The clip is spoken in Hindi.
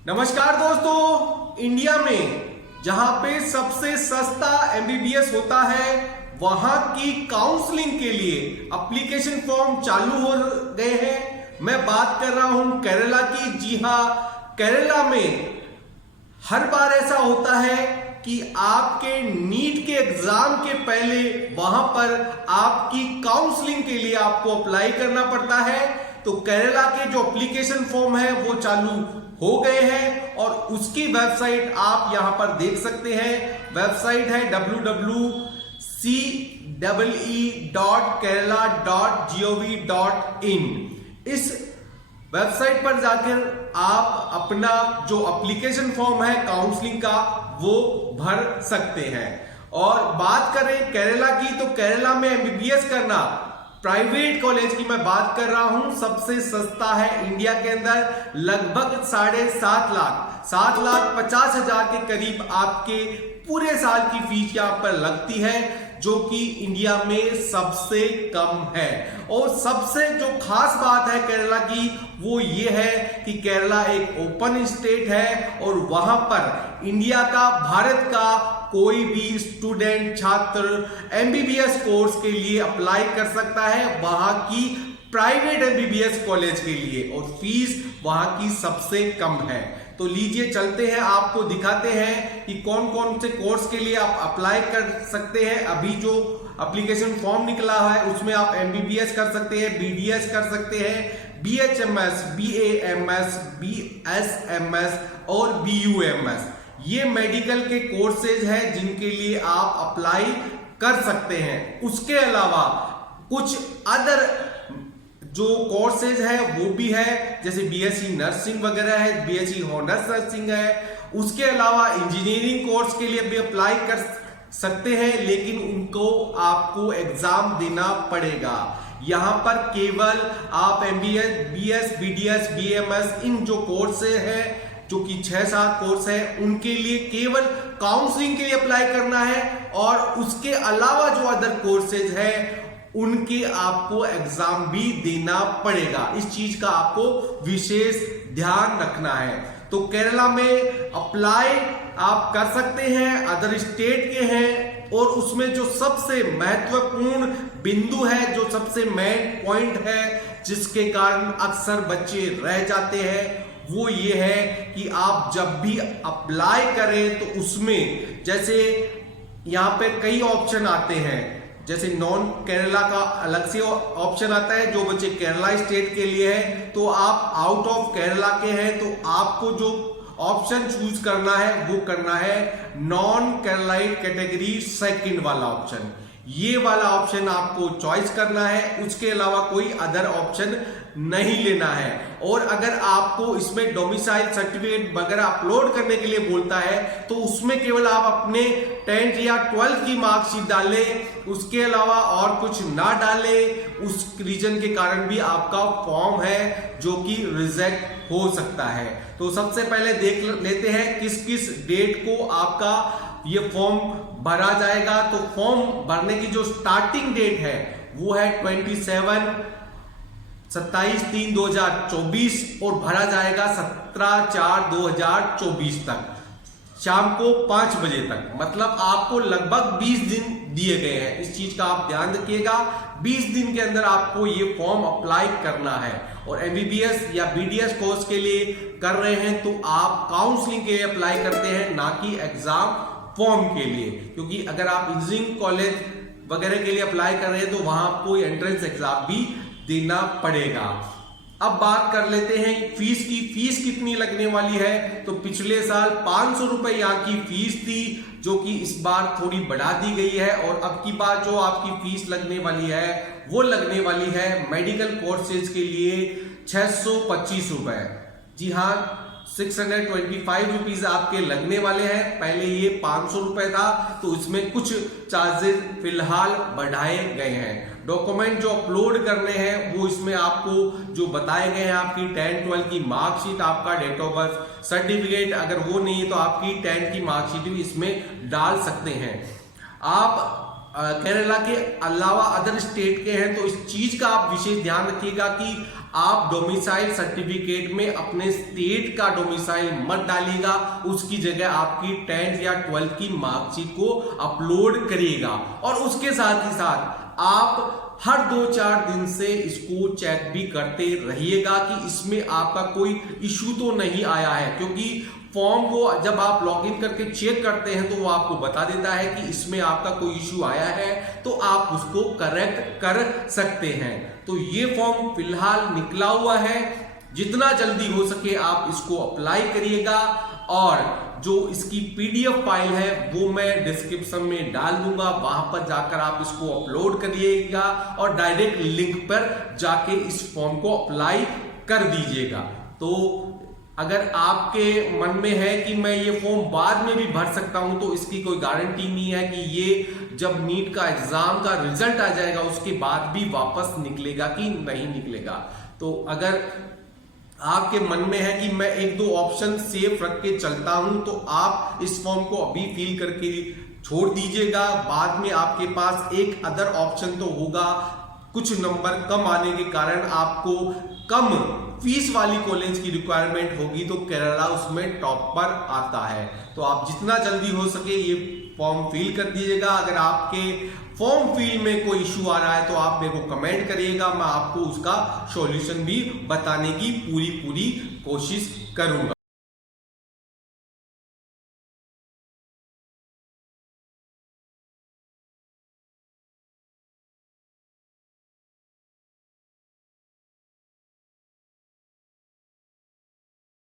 नमस्कार दोस्तों, इंडिया में जहां पे सबसे सस्ता एमबीबीएस होता है वहां की काउंसलिंग के लिए एप्लीकेशन फॉर्म चालू हो गए हैं। मैं बात कर रहा हूं केरला की। जी हां, केरला में हर बार ऐसा होता है कि आपके नीट के एग्जाम के पहले वहां पर आपकी काउंसलिंग के लिए आपको अप्लाई करना पड़ता है। तो केरला के जो एप्लीकेशन फॉर्म है वो चालू हो गए हैं और उसकी वेबसाइट आप यहां पर देख सकते हैं। वेबसाइट है www.kerala.gov.in। इस वेबसाइट पर जाकर आप अपना जो एप्लीकेशन फॉर्म है काउंसलिंग का वो भर सकते हैं। और बात करें केरला की, तो केरला में एमबीबीएस करना प्राइवेट कॉलेज की मैं बात कर रहा हूं, सबसे सस्ता है इंडिया के अंदर। लगभग 7,50,000 के करीब आपके पूरे साल की फीस यहां पर लगती है, जो कि इंडिया में सबसे कम है। और सबसे जो खास बात है केरला की वो ये है कि केरला एक ओपन स्टेट है और वहां पर इंडिया का, भारत का कोई भी स्टूडेंट, छात्र एमबीबीएस कोर्स के लिए अप्लाई कर सकता है वहां की प्राइवेट एमबीबीएस कॉलेज के लिए, और फीस वहां की सबसे कम है। तो लीजिए चलते हैं, आपको दिखाते हैं कि कौन कौन से कोर्स के लिए आप अप्लाई कर सकते हैं। अभी जो एप्लीकेशन फॉर्म निकला है उसमें आप एमबीबीएस कर सकते हैं, बीडीएस कर सकते हैं, बीएचएमएस, बीएएमएस, बीएसएमएस और बीयूएमएस। ये मेडिकल के कोर्सेज हैं जिनके लिए आप अप्लाई कर सकते हैं। उसके अलावा कुछ अदर जो कोर्सेज है वो भी है, जैसे बीएससी नर्सिंग वगैरह है, बीएससी ऑनर्स नर्सिंग है। उसके अलावा इंजीनियरिंग कोर्स के लिए भी अप्लाई कर सकते हैं, लेकिन उनको आपको एग्जाम देना पड़ेगा। यहां पर केवल आप एमबीएस, बीएस, बीडीएस, बीएमएस, इन जो कोर्सेज हैं, जो कि 6-7 कोर्स है, उनके लिए केवल काउंसलिंग के लिए अप्लाई करना है। और उसके अलावा जो अदर कोर्सेज है उनके आपको एग्जाम भी देना पड़ेगा। इस चीज का आपको विशेष ध्यान रखना है। तो केरला में अप्लाई आप कर सकते हैं, अदर स्टेट के हैं। और उसमें जो सबसे महत्वपूर्ण बिंदु है, जो सबसे मेन पॉइंट है जिसके कारण अक्सर बच्चे रह जाते हैं, वो ये है कि आप जब भी अप्लाई करें तो उसमें जैसे यहां पे कई ऑप्शन आते हैं, जैसे नॉन केरला का अलग से ऑप्शन आता है जो बच्चे केरला स्टेट के लिए है। तो आप आउट ऑफ केरला के हैं तो आपको जो ऑप्शन चूज करना है वो करना है नॉन केरलाइट कैटेगरी सेकंड वाला ऑप्शन। ये वाला ऑप्शन आपको चॉइस करना है, उसके अलावा कोई अदर ऑप्शन नहीं लेना है। और अगर आपको इसमें डोमिसाइल सर्टिफिकेट वगैरह अपलोड करने के लिए बोलता है तो उसमें केवल आप अपने 10th या 12th की मार्कशीट डालें, उसके अलावा और कुछ ना डालें। उस रीजन के कारण भी आपका फॉर्म है जो कि रिजेक्ट हो सकता है। तो सबसे पहले देख लेते हैं किस किस डेट को आपका ये फॉर्म भरा जाएगा। तो फॉर्म भरने की जो स्टार्टिंग डेट है वो है 27/3/2024 और भरा जाएगा 17/4/2024 तक, शाम को 5 बजे तक। मतलब आपको लगभग 20 दिन दिए गए हैं। इस चीज का आप ध्यान रखिएगा, 20 दिन के अंदर आपको ये फॉर्म अप्लाई करना है। और एमबीबीएस या बीडीएस कोर्स के लिए कर रहे हैं तो आप काउंसलिंग के लिए अप्लाई करते हैं, ना कि एग्जाम फॉर्म के लिए। क्योंकि अगर आप इंजीनियरिंग कॉलेज वगैरह के लिए अप्लाई कर रहे हैं तो वहां आपको एंट्रेंस एग्जाम भी देना पड़ेगा। अब बात कर लेते हैं फीस की। फीस कितनी लगने वाली है? तो पिछले साल 500 रुपए यहाँ की फीस थी, जो कि इस बार थोड़ी बढ़ा दी गई है। और अब की बार जो आपकी फीस लगने वाली है वो लगने वाली है मेडिकल कोर्सेज के लिए 625 रुपए। जी हाँ, 625 रुपीज आपके लगने वाले हैं। पहले ये 500 रुपए था, तो इसमें कुछ चार्जेस फिलहाल बढ़ाए गए हैं। डॉक्यूमेंट जो अपलोड करने हैं वो इसमें आपको जो बताए गए हैं, आपकी 10th-12th की मार्कशीट, आपका डेट ऑफ बर्थ सर्टिफिकेट, अगर वो नहीं है तो आपकी 10th की मार्कशीट भी इसमें डाल सकते हैं। आप केरला के अलावा अदर स्टेट के हैं तो इस चीज का आप विशेष ध्यान रखिएगा कि आप डोमिसाइल सर्टिफिकेट में अपने स्टेट का डोमिसाइल मत डालिएगा, उसकी जगह आपकी 10th या 12th की मार्कशीट को अपलोड करिएगा। और उसके साथ ही साथ आप हर 2-4 दिन से इसको चेक भी करते रहिएगा कि इसमें आपका कोई इशू तो नहीं आया है, क्योंकि फॉर्म को जब आप लॉगिन करके चेक करते हैं तो वो आपको बता देता है कि इसमें आपका कोई इशू आया है, तो आप उसको करेक्ट कर सकते हैं। तो ये फॉर्म फिलहाल निकला हुआ है, जितना जल्दी हो सके आप इसको अप्लाई करिएगा। और जो इसकी पीडीएफ फाइल है वो मैं डिस्क्रिप्शन में डाल दूंगा, वहां पर जाकर आप इसको अपलोड करिएगा और डायरेक्ट लिंक पर जाके इस फॉर्म को अप्लाई कर दीजिएगा। तो अगर आपके मन में है कि मैं ये फॉर्म बाद में भी भर सकता हूं, तो इसकी कोई गारंटी नहीं है कि ये जब नीट का एग्जाम का रिजल्ट आ जाएगा उसके बाद भी वापस निकलेगा कि नहीं निकलेगा। तो अगर आपके मन में है कि मैं 1-2 ऑप्शन सेफ रख के चलता हूं, तो आप इस फॉर्म को अभी फिल करके छोड़ दीजिएगा। बाद में आपके पास एक अदर ऑप्शन तो होगा, कुछ नंबर कम आने के कारण आपको कम फीस वाली कॉलेज की रिक्वायरमेंट होगी, तो केरला उसमें टॉप पर आता है। तो आप जितना जल्दी हो सके ये फॉर्म फिल कर दीजिएगा। अगर आपके फॉर्म फिल में कोई इशू आ रहा है तो आप मेरे को कमेंट करिएगा, मैं आपको उसका सॉल्यूशन भी बताने की पूरी कोशिश करूंगा।